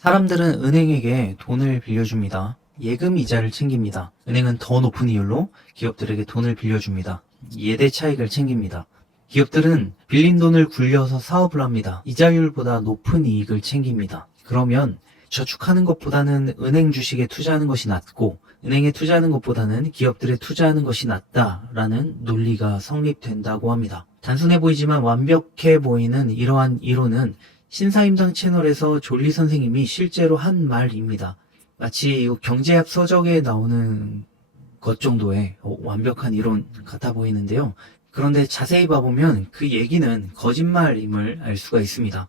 사람들은 은행에게 돈을 빌려줍니다. 예금 이자를 챙깁니다. 은행은 더 높은 이율로 기업들에게 돈을 빌려줍니다. 예대 차익을 챙깁니다. 기업들은 빌린 돈을 굴려서 사업을 합니다. 이자율보다 높은 이익을 챙깁니다. 그러면 저축하는 것보다는 은행 주식에 투자하는 것이 낫고 은행에 투자하는 것보다는 기업들에 투자하는 것이 낫다라는 논리가 성립된다고 합니다. 단순해 보이지만 완벽해 보이는 이러한 이론은 신사임당 채널에서 졸리 선생님이 실제로 한 말입니다. 마치 경제학 서적에 나오는 것 정도의 완벽한 이론 같아 보이는데요. 그런데 자세히 봐보면 그 얘기는 거짓말임을 알 수가 있습니다.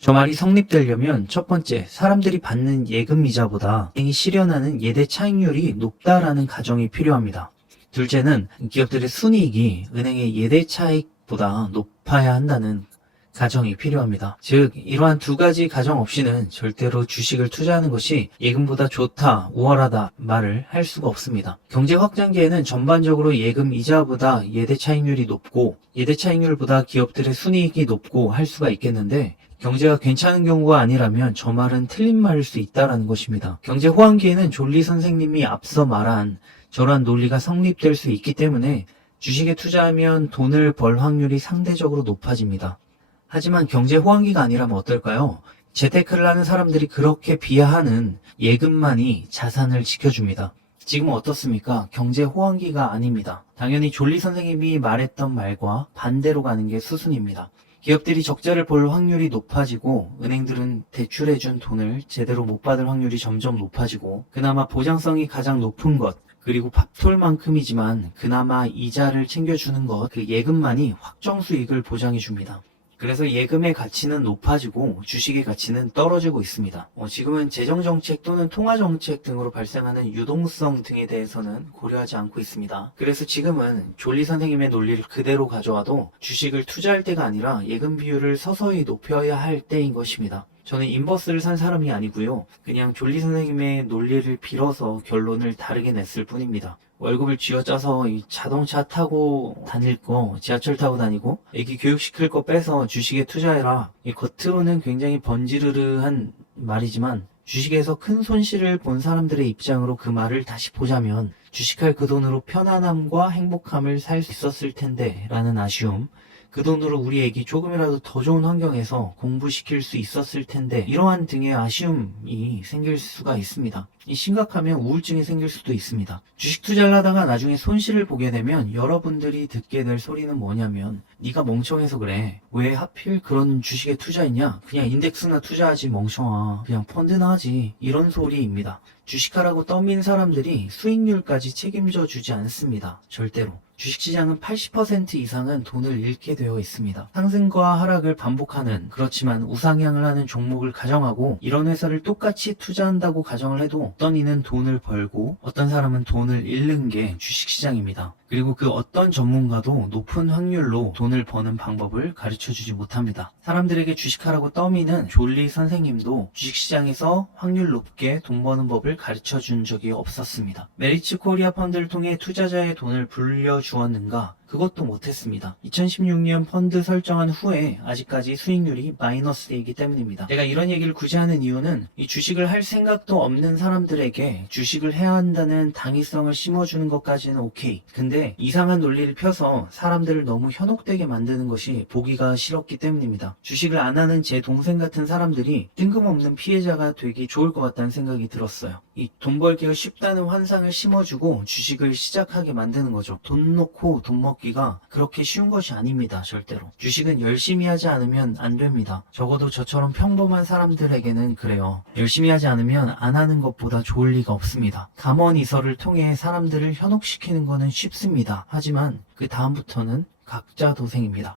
저 말이 성립되려면 첫 번째, 사람들이 받는 예금 이자보다 은행이 실현하는 예대 차익률이 높다라는 가정이 필요합니다. 둘째는 기업들의 순이익이 은행의 예대 차익보다 높아야 한다는 가정이 필요합니다. 즉, 이러한 두 가지 가정 없이는 절대로 주식을 투자하는 것이 예금보다 좋다, 우월하다 말을 할 수가 없습니다. 경제 확장기에는 전반적으로 예금 이자보다 예대 차익률이 높고 예대 차익률보다 기업들의 순이익이 높고 할 수가 있겠는데 경제가 괜찮은 경우가 아니라면 저 말은 틀린 말일 수 있다는 것입니다. 경제 호황기에는 졸리 선생님이 앞서 말한 저러한 논리가 성립될 수 있기 때문에 주식에 투자하면 돈을 벌 확률이 상대적으로 높아집니다. 하지만 경제 호황기가 아니라면 어떨까요? 재테크를 하는 사람들이 그렇게 비하하는 예금만이 자산을 지켜줍니다. 지금은 어떻습니까? 경제 호황기가 아닙니다. 당연히 졸리 선생님이 말했던 말과 반대로 가는 게 수순입니다. 기업들이 적자를 볼 확률이 높아지고 은행들은 대출해준 돈을 제대로 못 받을 확률이 점점 높아지고 그나마 보장성이 가장 높은 것 그리고 밥톨만큼이지만 그나마 이자를 챙겨주는 것 그 예금만이 확정 수익을 보장해줍니다. 그래서 예금의 가치는 높아지고 주식의 가치는 떨어지고 있습니다. 지금은 재정정책 또는 통화정책 등으로 발생하는 유동성 등에 대해서는 고려하지 않고 있습니다. 그래서 지금은 졸리 선생님의 논리를 그대로 가져와도 주식을 투자할 때가 아니라 예금 비율을 서서히 높여야 할 때인 것입니다. 저는 인버스를 산 사람이 아니고요. 그냥 졸리 선생님의 논리를 빌어서 결론을 다르게 냈을 뿐입니다. 월급을 쥐어짜서 자동차 타고 다닐 거, 지하철 타고 다니고 애기 교육시킬 거 빼서 주식에 투자해라. 겉으로는 굉장히 번지르르한 말이지만 주식에서 큰 손실을 본 사람들의 입장으로 그 말을 다시 보자면 주식할 그 돈으로 편안함과 행복함을 살 수 있었을 텐데 라는 아쉬움, 그 돈으로 우리 애기 조금이라도 더 좋은 환경에서 공부시킬 수 있었을 텐데 이러한 등의 아쉬움이 생길 수가 있습니다. 심각하면 우울증이 생길 수도 있습니다. 주식 투자를 하다가 나중에 손실을 보게 되면 여러분들이 듣게 될 소리는 뭐냐면 네가 멍청해서 그래. 왜 하필 그런 주식에 투자했냐? 그냥 인덱스나 투자하지 멍청아. 그냥 펀드나 하지. 이런 소리입니다. 주식하라고 떠민 사람들이 수익률까지 책임져 주지 않습니다. 절대로. 주식시장은 80% 이상은 돈을 잃게 되어 있습니다. 상승과 하락을 반복하는 그렇지만 우상향을 하는 종목을 가정하고 이런 회사를 똑같이 투자한다고 가정을 해도 어떤 이는 돈을 벌고 어떤 사람은 돈을 잃는 게 주식시장입니다. 그리고 그 어떤 전문가도 높은 확률로 돈을 버는 방법을 가르쳐주지 못합니다. 사람들에게 주식하라고 떠미는 졸리 선생님도 주식시장에서 확률 높게 돈 버는 법을 가르쳐준 적이 없었습니다. 메리츠 코리아 펀드를 통해 투자자의 돈을 불려주었는가? 그것도 못했습니다. 2016년 펀드 설정한 후에 아직까지 수익률이 마이너스이기 때문입니다. 제가 이런 얘기를 굳이 하는 이유는 이 주식을 할 생각도 없는 사람들에게 주식을 해야 한다는 당위성을 심어주는 것까지는 오케이. 근데 이상한 논리를 펴서 사람들을 너무 현혹되게 만드는 것이 보기가 싫었기 때문입니다. 주식을 안 하는 제 동생 같은 사람들이 뜬금없는 피해자가 되기 좋을 것 같다는 생각이 들었어요. 이 돈 벌기가 쉽다는 환상을 심어주고 주식을 시작하게 만드는 거죠. 돈 놓고 돈 먹기가 그렇게 쉬운 것이 아닙니다. 절대로. 주식은 열심히 하지 않으면 안 됩니다. 적어도 저처럼 평범한 사람들에게는 그래요. 열심히 하지 않으면 안 하는 것보다 좋을 리가 없습니다. 담원이설을 통해 사람들을 현혹시키는 거는 쉽습니다. 하지만 그 다음부터는 각자 도생입니다.